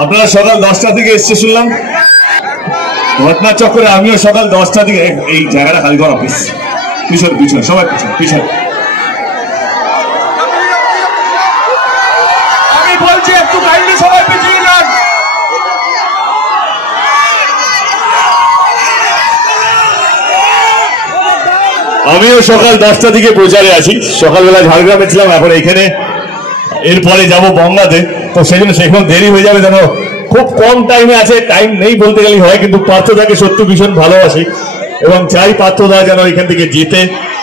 আপনারা সকাল 10টা থেকে এসছে শুনলাম। ঘটনা চক্করে আমিও সকাল 10টা থেকে এই জায়গাটা খালি করা অফিস পিছন পিছন সবাই পিছন পিছন। আমি বলছি একটু কাইন্ডলি সবাই পিছিয়ে যান। আমিও সকাল 10টা থেকে প্রচারে আছি। সকালবেলা ঝাড়গ্রামে ছিলাম, এখন এখানে, এরপরে যাব বঙ্গাতে। তো সেই জন্য সেখানে দেরি হয়ে যাবে, যেন খুব কম টাইমে আছে। টাইম নেই বলতে গেলে হয়, কিন্তু পার্থদাকে সত্যি ভীষণ ভালোবাসি এবং চাই পার্থদা যেন এখান থেকে জিতে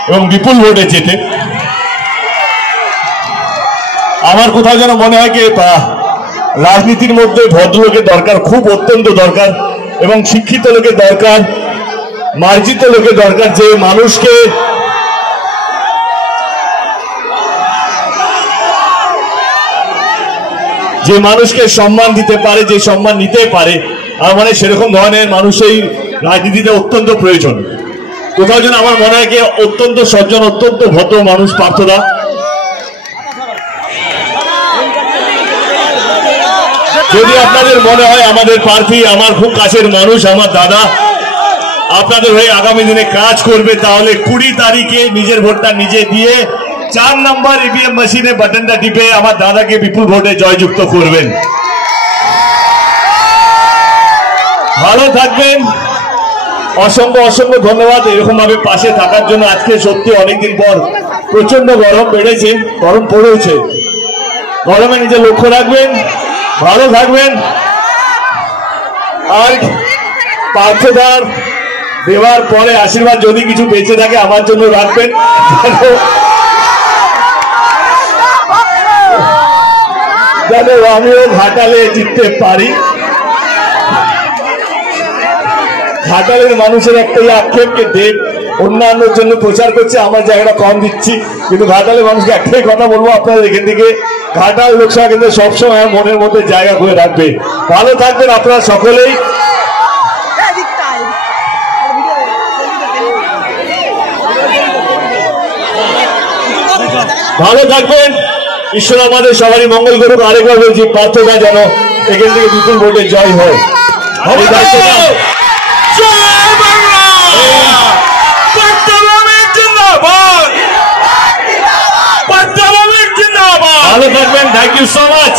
এবং বিপুল ভোটে জেতে। আমার কোথাও যেন মনে হয় কি রাজনীতির মধ্যে ভদ্রলোকের দরকার, খুব অত্যন্ত দরকার, এবং শিক্ষিত লোকের দরকার, মার্জিত লোকের দরকার, যে মানুষকে সম্মান দিতে পারে, যে সম্মান নিতে পারে। আর মানে সেরকম ধরনের মানুষই রাজনীতিতে অত্যন্ত প্রয়োজন। কোথাও যেন আমার মনে হয় কি অত্যন্ত সজ্জন, অত্যন্ত ভদ্র মানুষ পার্থদা। যদি আপনাদের মনে হয় আমাদের প্রার্থী আমার খুব কাছের মানুষ, আমার দাদা, আপনাদের হয়ে আগামী দিনে কাজ করবে, তাহলে 20 তারিখে নিজের ভোটটা নিজে দিয়ে 4 নম্বর ইভিএম মেশিনে বাটনটা টিপে আমার দাদাকে বিপুল ভোটে জয়যুক্ত করবেন। ভালো থাকবেন, অসংখ্য অসংখ্য ধন্যবাদ এরকম ভাবে পাশে থাকার জন্য। আজকে সত্যি অনেকদিন পর প্রচন্ড গরম বেড়েছে, গরম পড়েছে, গরমে নিজের লক্ষ্য রাখবেন, ভালো থাকবেন। আর পার্থদার দেওয়ার পরে আশীর্বাদ যদি কিছু বেঁচে থাকে আমার জন্য রাখবেন, যেন আমিও ঘাটালে জিততে পারি। ঘাটালের মানুষের একটাই আক্ষেপকে দেব অন্যান্যর জন্য প্রচার করছে, আমার জায়গাটা কম দিচ্ছি, কিন্তু ঘাটালের মানুষকে একটাই কথা বলবো, আপনারা এখান থেকে ঘাটাল লোকসভা কেন্দ্রে সবসময় মনের মধ্যে জায়গা করে রাখবে। ভালো থাকবেন আপনারা সকলেই, ভালো থাকবেন। ঈশ্বর আমাদের সবারই মঙ্গল করুক। আরেকবার বলছি, পার্থদা যেন এখান থেকে বিপুল ভোটে জয় হয়। ভালো থাকবেন, থ্যাংক ইউ সো মাচ।